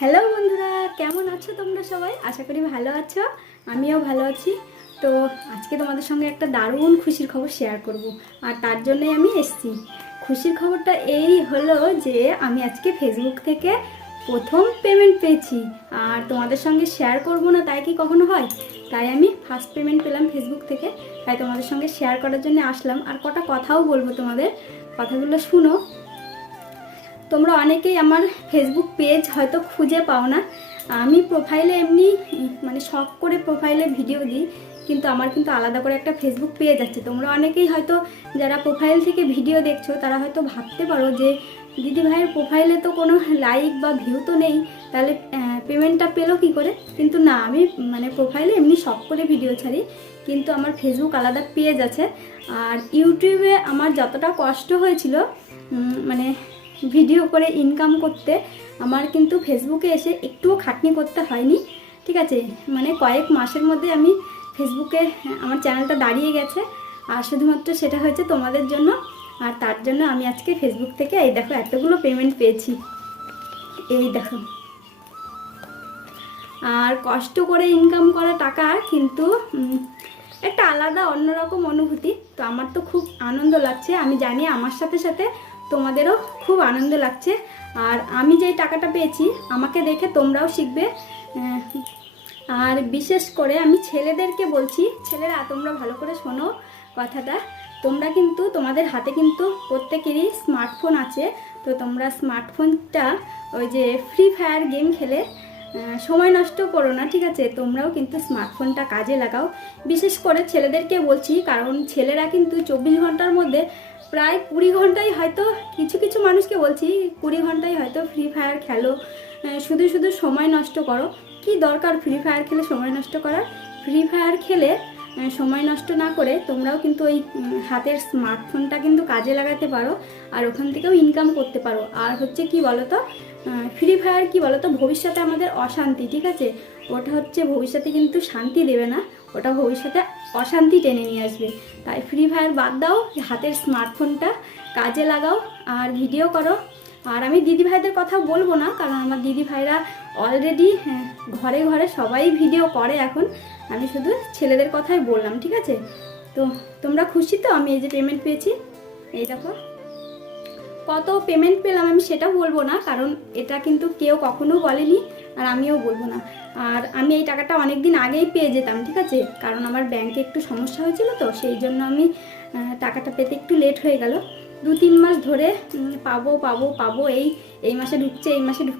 Hello বন্ধুরা, কেমন আছো তোমরা সবাই? আশা করি ভালো আছো। আমিও ভালো আছি। তো আজকে তোমাদের সঙ্গে একটা দারুণ খুশির খবর শেয়ার করব, আর তার জন্যই আমি এসেছি। খুশির খবরটা এই হলো যে আমি আজকে ফেসবুক থেকে প্রথম পেমেন্ট পেয়েছি। আর তোমাদের সঙ্গে শেয়ার করব না তাই কি কখনো হয়? তাই আমি ফার্স্ট পেমেন্ট পেলাম ফেসবুক থেকে, তাই তোমাদের সঙ্গে শেয়ার করার জন্য আসলাম। আর কটা কথাও বলবো তোমাদের, কথাগুলো শুনো। তোমরা অনেকেই আমার ফেসবুক পেজ হয়তো খুঁজে পাও না। আমি প্রোফাইলে এমনি মানে শখ করে প্রোফাইলে ভিডিও দিই, কিন্তু আমার কিন্তু আলাদা করে একটা ফেসবুক পেজ আছে। তোমরা অনেকেই হয়তো যারা প্রোফাইল থেকে ভিডিও দেখছো তারা হয়তো ভাবতে পারো যে দিদি ভাইয়ের প্রোফাইলে তো কোনো লাইক বা ভিউ তো নেই, তাহলে পেমেন্টটা পেলো কী করে? কিন্তু না, আমি মানে প্রোফাইলে এমনি শখ করে ভিডিও ছাড়ি, কিন্তু আমার ফেসবুক আলাদা পেজ আছে। আর ইউটিউবে আমার যতটা কষ্ট হয়েছিল মানে ভিডিও করে ইনকাম করতে, আমার কিন্তু ফেসবুকে এসে একটুও খাটনি করতে হয়নি। ঠিক আছে, মানে কয়েক মাসের মধ্যে আমি ফেসবুকে আমার চ্যানেলটা দাঁড়িয়ে গেছে। আর শুধুমাত্র সেটা হয়েছে তোমাদের জন্য। আর তার জন্য আমি আজকে ফেসবুক থেকে এই দেখো এতগুলো পেমেন্ট পেয়েছি, এই দেখো। আর কষ্ট করে ইনকাম করা টাকা কিন্তু একটা আলাদা অন্যরকম অনুভূতি। তো আমার তো খুব আনন্দ লাগছে, আমি জানি আমার সাথে সাথে তোমাদেরও খুব আনন্দ লাগছে। আর আমি যেই টাকাটা পেয়েছি আমাকে দেখে তোমরাও শিখবে। আর বিশেষ করে আমি ছেলেদেরকে বলছি, ছেলেরা তোমরা ভালো করে শোনো কথাটা। তোমরা কিন্তু তোমাদের হাতে কিন্তু প্রত্যেকেরই স্মার্টফোন আছে। তো তোমরা স্মার্টফোনটা ওই যে ফ্রি ফায়ার গেম খেলে সময় নষ্ট করো না, ঠিক আছে? তোমরাও কিন্তু স্মার্টফোনটা কাজে লাগাও। বিশেষ করে ছেলেদেরকে বলছি, কারণ ছেলেরা কিন্তু 24 ঘন্টার মধ্যে প্রায় 20 ঘন্টাই হয়তো, কিছু কিছু মানুষকে বলছি 20 ঘন্টাই হয়তো ফ্রি ফায়ার খেলো। শুধু শুধু সময় নষ্ট করো, কি দরকার ফ্রি ফায়ার খেলে সময় নষ্ট করার? ফ্রি ফায়ার খেলে সময় নষ্ট না করে তোমরাও কিন্তু ওই হাতের স্মার্টফোনটা কিন্তু কাজে লাগাতে পারো, আর ওখান থেকেও ইনকাম করতে পারো। আর হচ্ছে কি বলো তো, ফ্রি ফায়ার কি বলো তো, ভবিষ্যতে আমাদের অশান্তি, ঠিক আছে? ওটা হচ্ছে ভবিষ্যতে কিন্তু শান্তি দেবে না, ওটা ভবিষ্যতে অশান্তি টেনে নিয়ে আসবে। তাই ফ্রি ফায়ার বাদ দাও, হাতের স্মার্টফোনটা কাজে লাগাও আর ভিডিও করো। আর আমি দিদি ভাইদের কথা বলবো না, কারণ আমার দিদি ভাইরা অলরেডি ঘরে ঘরে সবাই ভিডিও করে এখন। আমি শুধু ছেলেদের কথাই বললাম, ঠিক আছে? তো তোমরা খুশি তো আমি এই যে পেমেন্ট পেয়েছি? এই দেখো কত পেমেন্ট পেলাম, আমি সেটাও বলবো না, কারণ এটা কিন্তু কেউ কখনো বলেনি আর আমিও বলবো না। আর আমি এই টাকাটা অনেক দিন আগেই পেয়ে যেতাম, ঠিক আছে? কারণ আমার ব্যাংকে একটু সমস্যা হয়েছিল, তো সেই জন্য আমি টাকাটা পেতে একটু লেট হয়ে গেল। 2-3 মাস ধরে পাবো পাবো পাবো, এই মাসে ঢুকছে, এই মাসে ঢুকছে।